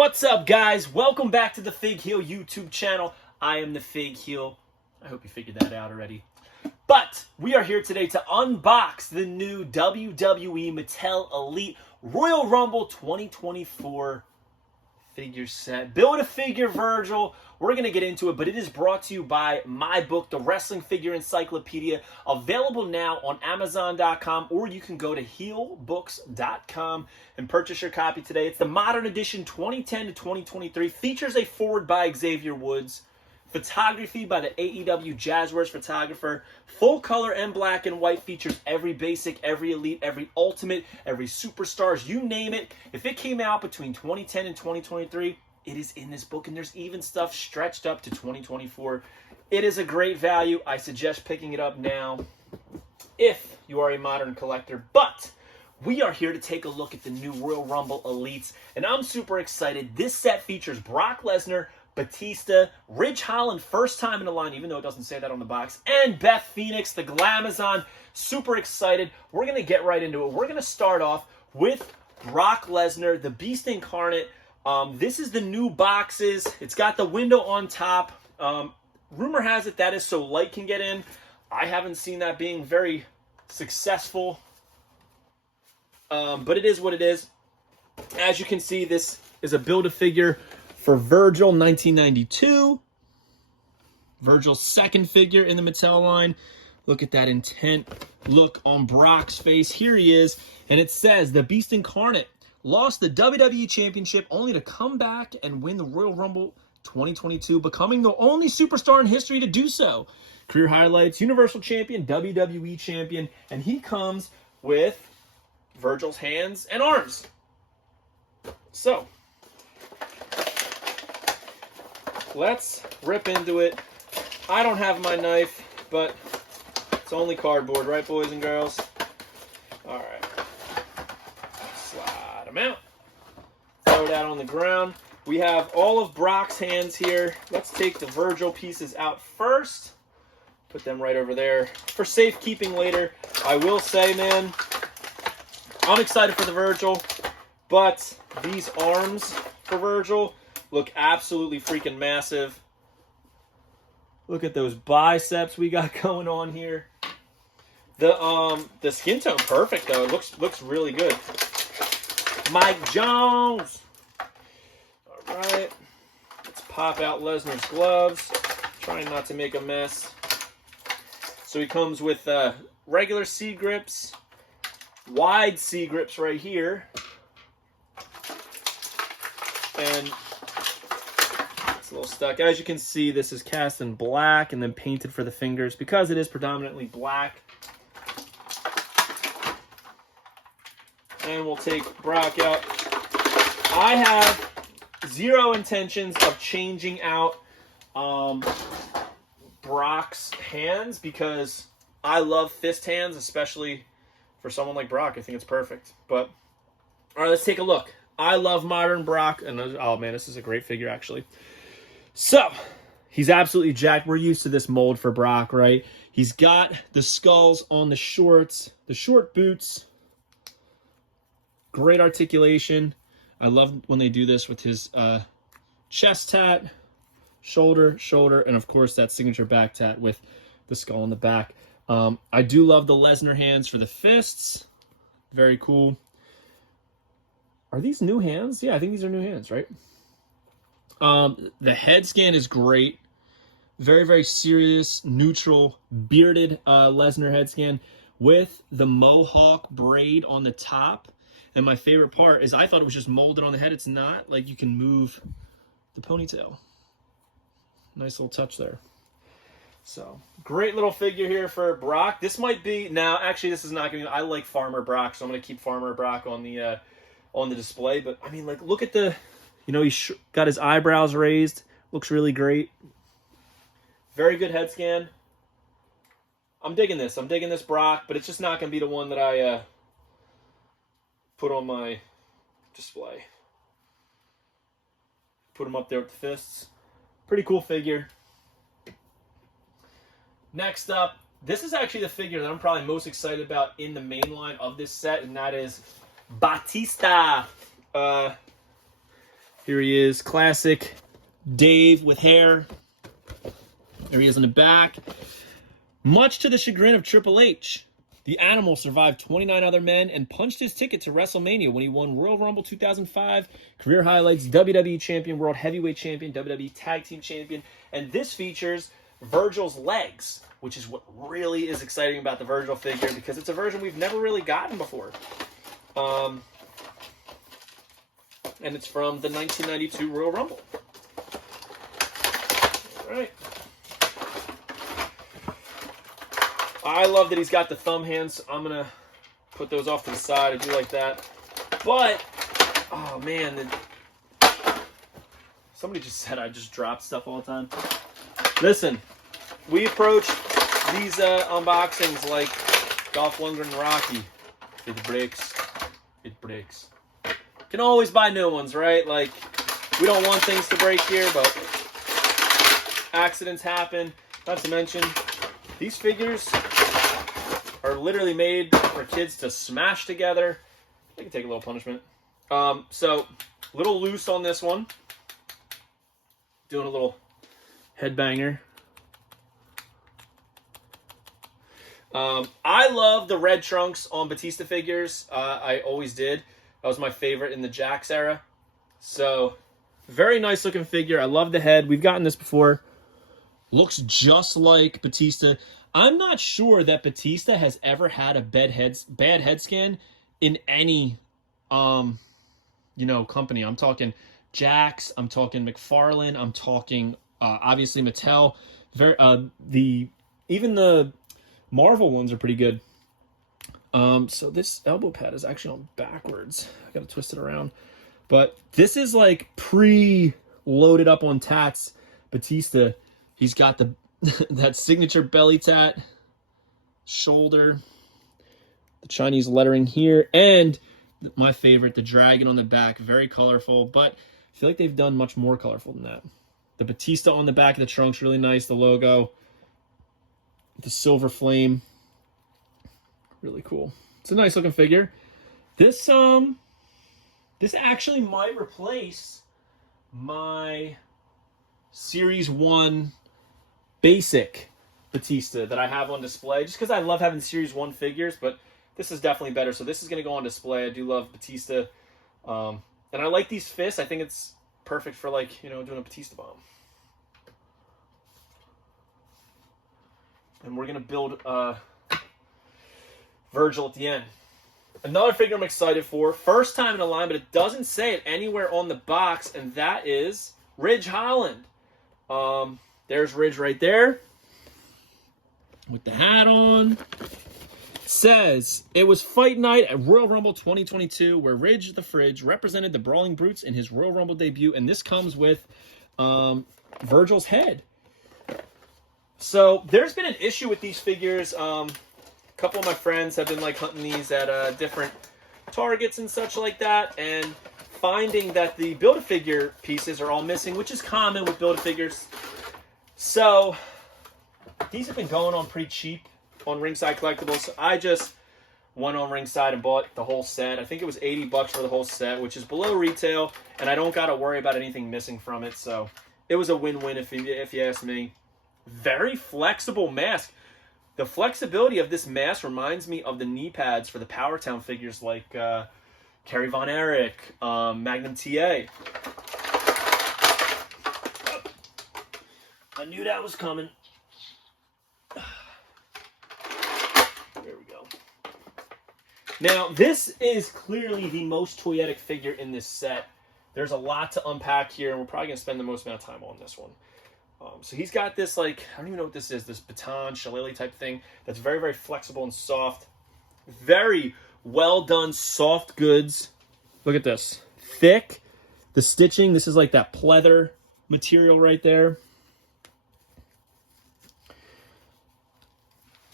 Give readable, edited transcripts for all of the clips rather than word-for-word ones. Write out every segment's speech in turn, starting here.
What's up, guys? Welcome back to the Fig Heel YouTube channel. I am the Fig Heel. I hope you figured that out already. But we are here today to unbox the new WWE Mattel Elite Royal Rumble 2024 figure set. Build a figure, Virgil. We're going to get into it, but it is brought to you by my book, The Wrestling Figure Encyclopedia, available now on Amazon.com, or you can go to heelbooks.com and purchase your copy today. It's the Modern Edition 2010 to 2023. Features a forward by Xavier Woods, photography by the AEW Jazzwares photographer, full color and black and white, features every basic, every elite, every ultimate, every superstars, you name it. If it came out between 2010 and 2023, it is in this book, and there's even stuff stretched up to 2024. It is a great value. I suggest picking it up now if you are a modern collector. But we are here to take a look at the new Royal Rumble Elites, and I'm super excited. This set features Brock Lesnar, Batista, Holland, first time in the line, even though it doesn't say that on the box, and Beth Phoenix, the Glamazon. Super excited. We're going to get right into it. We're going to start off with Brock Lesnar, the Beast Incarnate. This is the new boxes. It's got the window on top. Rumor has it that is so light can get in. I haven't seen that being very successful. But it is what it is. As you can see, this is a Build-A-Figure for Virgil, 1992. Virgil's second figure in the Mattel line. Look at that intent look on Brock's face. Here he is. And it says, the Beast Incarnate lost the WWE Championship only to come back and win the Royal Rumble 2022, becoming the only superstar in history to do so. Career highlights, Universal Champion, WWE Champion, and he comes with Virgil's hands and arms. So, let's rip into it. I don't have my knife, but it's only cardboard, right, boys and girls? All right. Slide them out. Throw that on the ground. We have all of Brock's hands here. Let's take the Virgil pieces out first. Put them right over there for safekeeping later. I will say, man, I'm excited for the Virgil, but these arms for Virgil look absolutely freaking massive. Look at those biceps we got going on here. The skin tone perfect though. It looks really good. Mike Jones. All right. Let's pop out Lesnar's gloves. Trying not to make a mess. So he comes with regular C grips, wide C grips right here, and it's a little stuck. As you can see, this is cast in black and then painted for the fingers because it is predominantly black. And we'll take Brock out. I have zero intentions of changing out Brock's hands because I love fist hands, especially for someone like Brock. I think it's perfect. But, all right, let's take a look. I love modern Brock. And oh, man, this is a great figure, actually. So, he's absolutely jacked. We're used to this mold for Brock, right? He's got the skulls on the shorts, the short boots. Great articulation. I love when they do this with his chest tat, shoulder, and of course that signature back tat with the skull in the back. I do love the Lesnar hands for the fists. Very cool. Are these new hands? Yeah, I think these are new hands, right? The head scan is great. Very, very serious, neutral, bearded Lesnar head scan with the mohawk braid on the top. And my favorite part is I thought it was just molded on the head. It's not. Like, you can move the ponytail. Nice little touch there. So, great little figure here for Brock. This might be... Now, actually, this is not going to... I like Farmer Brock, so I'm going to keep Farmer Brock on the display. But, I mean, like, look at the... You know, he's got his eyebrows raised. Looks really great. Very good head scan. I'm digging this. I'm digging this Brock, but it's just not going to be the one that I... put on my display. Put him up there with the fists. Pretty cool figure. Next up, this is actually the figure that I'm probably most excited about in the main line of this set, and that is Batista. Here he is, classic Dave with hair. There he is in the back. Much to the chagrin of Triple H, the Animal survived 29 other men and punched his ticket to WrestleMania when he won Royal Rumble 2005, career highlights, WWE Champion, World Heavyweight Champion, WWE Tag Team Champion, and this features Virgil's legs, which is what really is exciting about the Virgil figure because it's a version we've never really gotten before. And it's from the 1992 Royal Rumble. All right. I love that he's got the thumb hands. I'm going to put those off to the side. I do like that. But, oh man, somebody just said I just drop stuff all the time. Listen, we approach these unboxings like Dolph Lundgren and Rocky. It breaks. It breaks. Can always buy new ones, right? Like, we don't want things to break here, but accidents happen. Not to mention, these figures are literally made for kids to smash together. They can take a little punishment. So, a little loose on this one. Doing a little headbanger. I love the red trunks on Batista figures. I always did. That was my favorite in the Jax era. So, very nice looking figure. I love the head. We've gotten this before. Looks just like Batista. I'm not sure that Batista has ever had a bad head scan in any, company. I'm talking Jax. I'm talking McFarlane. I'm talking, obviously, Mattel. Even the Marvel ones are pretty good. So this elbow pad is actually on backwards. I gotta twist it around. But this is like pre-loaded up on tats Batista. He's got the that signature belly tat, shoulder, the Chinese lettering here, and my favorite, the dragon on the back. Very colorful, but I feel like they've done much more colorful than that. The Batista on the back of the trunk's really nice. The logo, the silver flame, really cool. It's a nice looking figure. This actually might replace my Series 1 basic Batista that I have on display, just because I love having Series 1 figures, but this is definitely better. So this is going to go on display. I do love Batista. And I like these fists. I think it's perfect for, like, doing a Batista bomb. And we're going to build Virgil at the end. Another figure I'm excited for. First time in a line, but it doesn't say it anywhere on the box, and that is Ridge Holland. There's Ridge right there with the hat on. It says, it was fight night at Royal Rumble 2022 where Ridge the Fridge represented the Brawling Brutes in his Royal Rumble debut, and this comes with Virgil's head. So there's been an issue with these figures. A couple of my friends have been hunting these at different Targets and such like that, and finding that the Build-A-Figure pieces are all missing, which is common with Build-A-Figures. So these have been going on pretty cheap on Ringside Collectibles. So I just went on Ringside and bought the whole set. I think it was $80 for the whole set, which is below retail, and I don't got to worry about anything missing from it. So it was a win-win if you ask me. Very flexible mask. The flexibility of this mask reminds me of the knee pads for the Powertown figures like Kerry Von Erich, Magnum TA. I knew that was coming. There we go. Now, this is clearly the most toyetic figure in this set. There's a lot to unpack here, and we're probably going to spend the most amount of time on this one. So he's got this, I don't even know what this is, this baton, shillelagh type thing that's very, very flexible and soft. Very well done, soft goods. Look at this. Thick. The stitching, this is like that pleather material right there.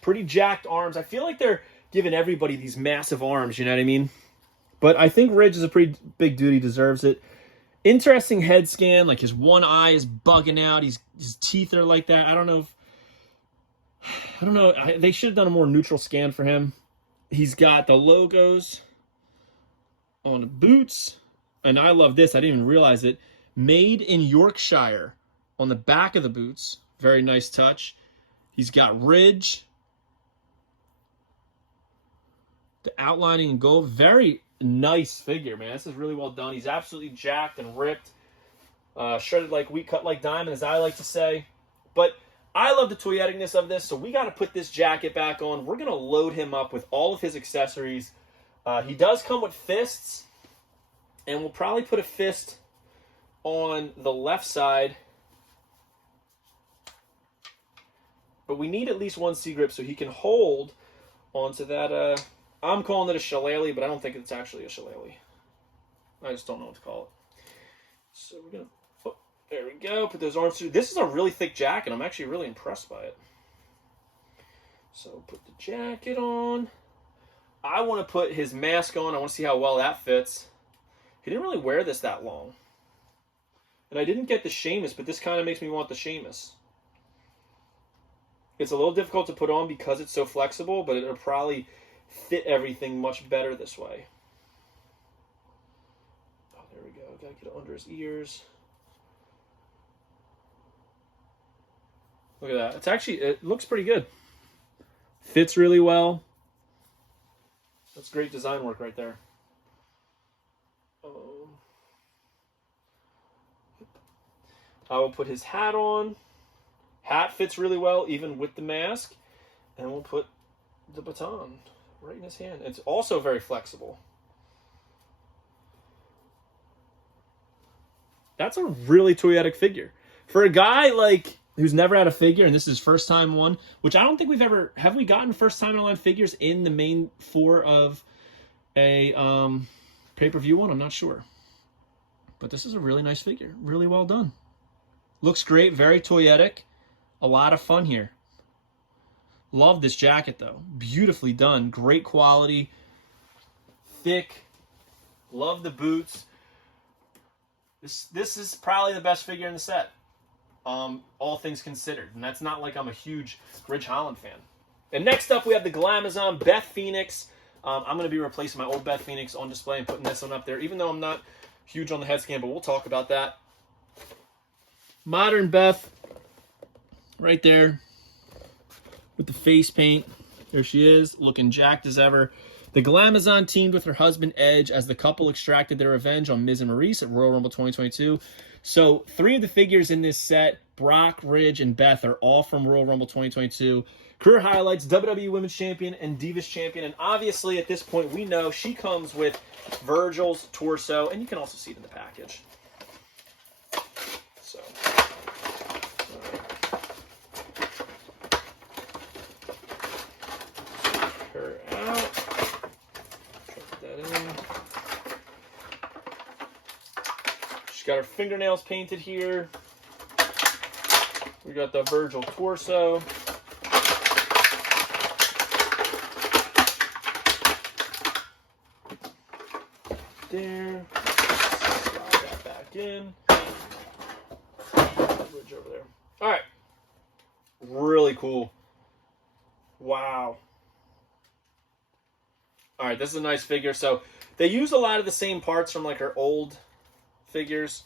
Pretty jacked arms. I feel like they're giving everybody these massive arms, you know what I mean? But I think Ridge is a pretty big dude. He deserves it. Interesting head scan. Like, his one eye is bugging out. His teeth are like that. I don't know. They should have done a more neutral scan for him. He's got the logos on the boots. and I love this, I didn't even realize it, made in Yorkshire on the back of the boots. Very nice touch. He's got ridge. The outlining in gold. Very nice figure, man. This is really well done. He's absolutely jacked and ripped. Shredded like wheat, cut like diamond, as I like to say. But I love the toyeticness of this, so we got to put this jacket back on. We're going to load him up with all of his accessories. He does come with fists, and we'll probably put a fist on the left side. But we need at least one C-grip so he can hold onto that. I'm calling it a shillelagh, but I don't think it's actually a shillelagh. I just don't know what to call it. So we're going to... There we go. Put those arms through. This is a really thick jacket. I'm actually really impressed by it. So put the jacket on. I want to put his mask on. I want to see how well that fits. He didn't really wear this that long. And I didn't get the Sheamus, but this kind of makes me want the Sheamus. It's a little difficult to put on because it's so flexible, but it'll probably fit everything much better this way. Oh, there we go. Got to get it under his ears. Look at that. It's actually, it looks pretty good. Fits really well. That's great design work right there. I will put his hat on. Hat fits really well, even with the mask. And we'll put the baton right in his hand. It's also very flexible. That's a really toyetic figure. For a guy like who's never had a figure, and this is his first time one, which I don't think we've ever... Have we gotten first time online figures in the main 4 of a pay-per-view one? I'm not sure. But this is a really nice figure. Really well done. Looks great. Very toyetic. A lot of fun here. Love this jacket, though. Beautifully done. Great quality. Thick. Love the boots. This is probably the best figure in the set. All things considered. And that's not like I'm a huge Ridge Holland fan. And next up, we have the Glamazon Beth Phoenix. I'm going to be replacing my old Beth Phoenix on display and putting this one up there, even though I'm not huge on the head scan, but we'll talk about that. Modern Beth, right there, with the face paint. There she is, looking jacked as ever. The Glamazon teamed with her husband Edge as the couple extracted their revenge on Miz and Maurice at Royal Rumble 2022. So 3 of the figures in this set, Brock, Ridge, and Beth, are all from Royal Rumble 2022. Career highlights, WWE Women's Champion and Divas Champion. And obviously, at this point, we know she comes with Virgil's torso. And you can also see it in the package. So, her out. Put that in. She's got her fingernails painted here. We got the Virgil torso. There. Slide that back in. Bridge over there. All right. Really cool. Wow. All right, this is a nice figure. So they use a lot of the same parts from like her old figures.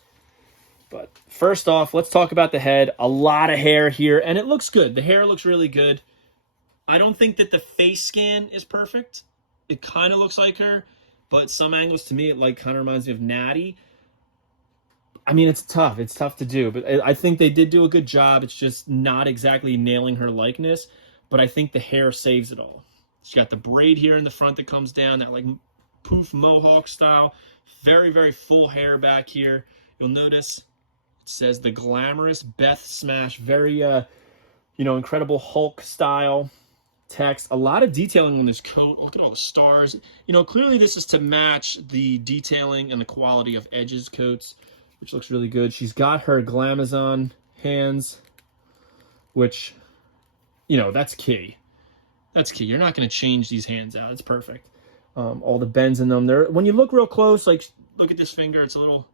But first off, let's talk about the head. A lot of hair here, and it looks good. The hair looks really good. I don't think that the face scan is perfect. It kind of looks like her, but some angles to me, it like kind of reminds me of Natty. I mean, it's tough. It's tough to do, but I think they did do a good job. It's just not exactly nailing her likeness, but I think the hair saves it all. She got the braid here in the front that comes down, that like poof mohawk style. Very, very full hair back here. You'll notice it says the glamorous Beth Smash. Very, incredible Hulk style text. A lot of detailing on this coat. Look at all the stars. Clearly this is to match the detailing and the quality of Edge's coats, which looks really good. She's got her Glamazon hands, which, that's key. That's key. You're not going to change these hands out. It's perfect. All the bends in them. There. When you look real close, like look at this finger. It's a little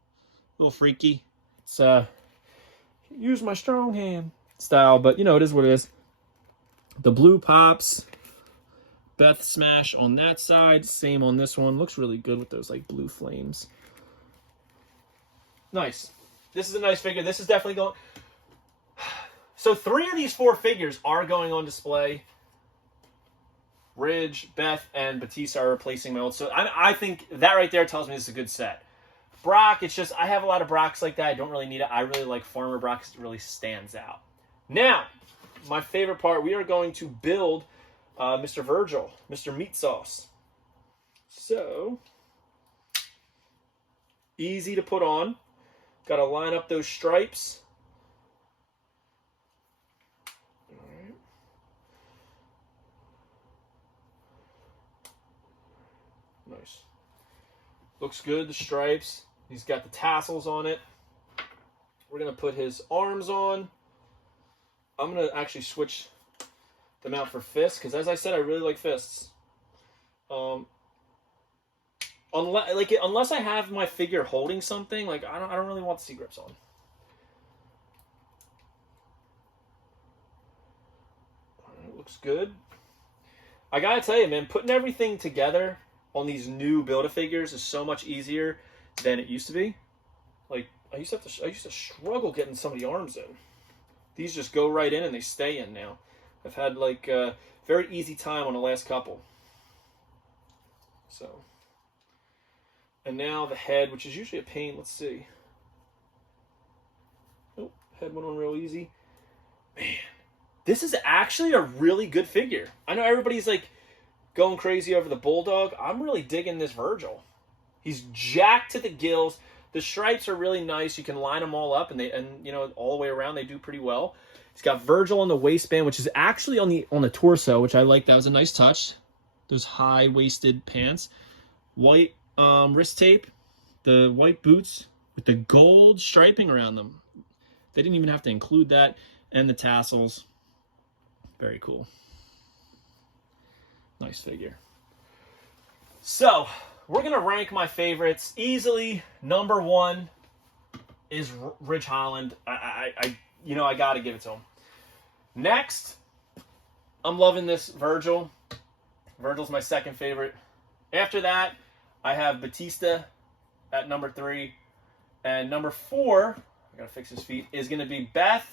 freaky. It's use my strong hand style, but it is what it is. The blue pops. Beth Smash on that side. Same on this one. Looks really good with those like blue flames. Nice. This is a nice figure. This is definitely going... So 3 of these 4 figures are going on display. Ridge, Beth, and Batista are replacing my old. So I think that right there tells me this is a good set. Brock, it's just, I have a lot of Brocks like that. I don't really need it. I really like Farmer Brock because it really stands out. Now, my favorite part, we are going to build Mr. Virgil, Mr. Meat Sauce. So, easy to put on. Got to line up those stripes. Nice. Looks good, the stripes. He's got the tassels on it. We're going to put his arms on. I'm going to actually switch them out for fists, because as I said, I really like fists. Unless I have my figure holding something, like I don't really want the C-grips on. It looks good. I gotta tell you, man, putting everything together on these new Build-A-Figures is so much easier than it used to be. Like I used to struggle getting some of the arms in. These just go right in and they stay in now. I've had like a very easy time on the last couple. So, and now the head, which is usually a pain. Let's see. Oh, head went on real easy. Man, this is actually a really good figure. I know everybody's like going crazy over the Bulldog. I'm really digging this Virgil. He's jacked to the gills. The stripes are really nice. You can line them all up, and you know, all the way around they do pretty well. He's got Virgil on the waistband, which is actually on the torso, which I like. That was a nice touch. Those high-waisted pants. White wrist tape. The white boots with the gold striping around them. They didn't even have to include that. And the tassels. Very cool. Nice figure. So, we're going to rank my favorites. Easily, number 1 is Ridge Holland. I got to give it to him. Next, I'm loving this Virgil. Virgil's my second favorite. After that, I have Batista at number 3. And number 4, I got to fix his feet, is going to be Beth.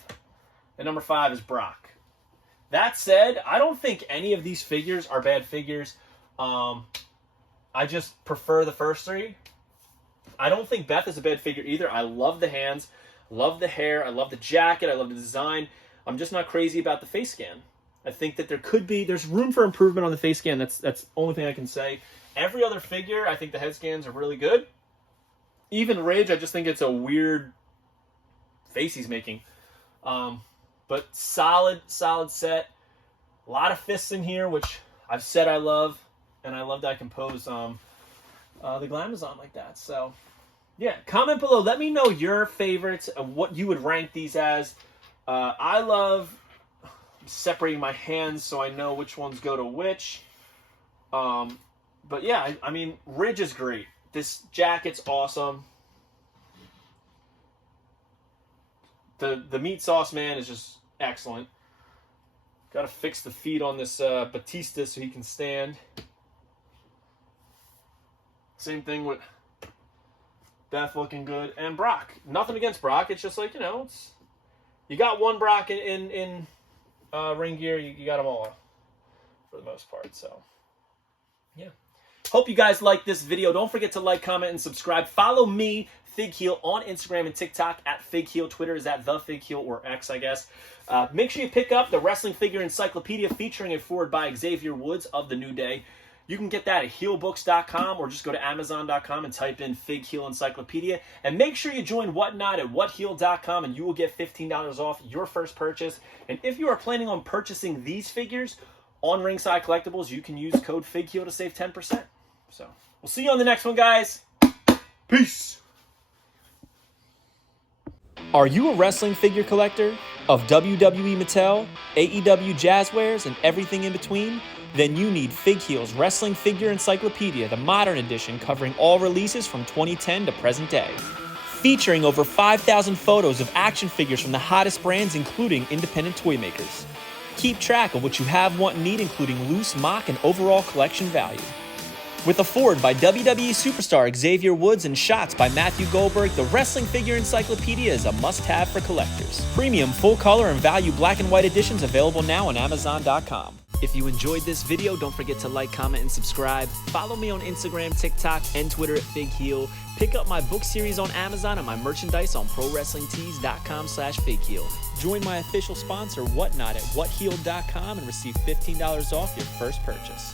And number 5 is Brock. That said, I don't think any of these figures are bad figures. I just prefer the first 3. I don't think Beth is a bad figure either. I love the hands, love the hair, I love the jacket, I love the design. I'm just not crazy about the face scan. I think that there's room for improvement on the face scan. That's the only thing I can say. Every other figure, I think the head scans are really good. Even Ridge, I just think it's a weird face he's making. But solid set. A lot of fists in here, which I've said I love. And I love that I compose the Glamazon like that. So, yeah. Comment below. Let me know your favorites, what you would rank these as. I love separating my hands so I know which ones go to which. But yeah, I mean, Ridge is great. This jacket's awesome. The meat sauce man is just excellent. Got to fix the feet on this Batista so he can stand. Same thing with Beth looking good. And Brock. Nothing against Brock. It's just like, you know, you got one Brock in ring gear. You got them all for the most part. So, yeah. Hope you guys like this video. Don't forget to like, comment, and subscribe. Follow me, Fig Heel, on Instagram and TikTok at Fig Heel. Twitter is at The Fig Heel, or X, I guess. Make sure you pick up the Wrestling Figure Encyclopedia featuring a foreword by Xavier Woods of The New Day. You can get that at heelbooks.com, or just go to amazon.com and type in Fig Heel Encyclopedia. And make sure you join Whatnot at whatheel.com, and you will get $15 off your first purchase. And if you are planning on purchasing these figures on Ringside Collectibles, you can use code FIGHEEL to save 10%. So, we'll see you on the next one, guys. Peace. Are you a wrestling figure collector of WWE Mattel, AEW Jazzwares, and everything in between? Then you need Fig Heel's Wrestling Figure Encyclopedia, the modern edition covering all releases from 2010 to present day. Featuring over 5,000 photos of action figures from the hottest brands, including independent toy makers. Keep track of what you have, want, and need, including loose, mock, and overall collection value. With a foreword by WWE superstar Xavier Woods and shots by Matthew Goldberg, the Wrestling Figure Encyclopedia is a must-have for collectors. Premium, full-color, and value black and white editions available now on Amazon.com. If you enjoyed this video, don't forget to like, comment, and subscribe. Follow me on Instagram, TikTok, and Twitter at FigHeal. Pick up my book series on Amazon and my merchandise on ProWrestlingTees.com/FigHeal. Join my official sponsor, Whatnot, at WhatHealed.com and receive $15 off your first purchase.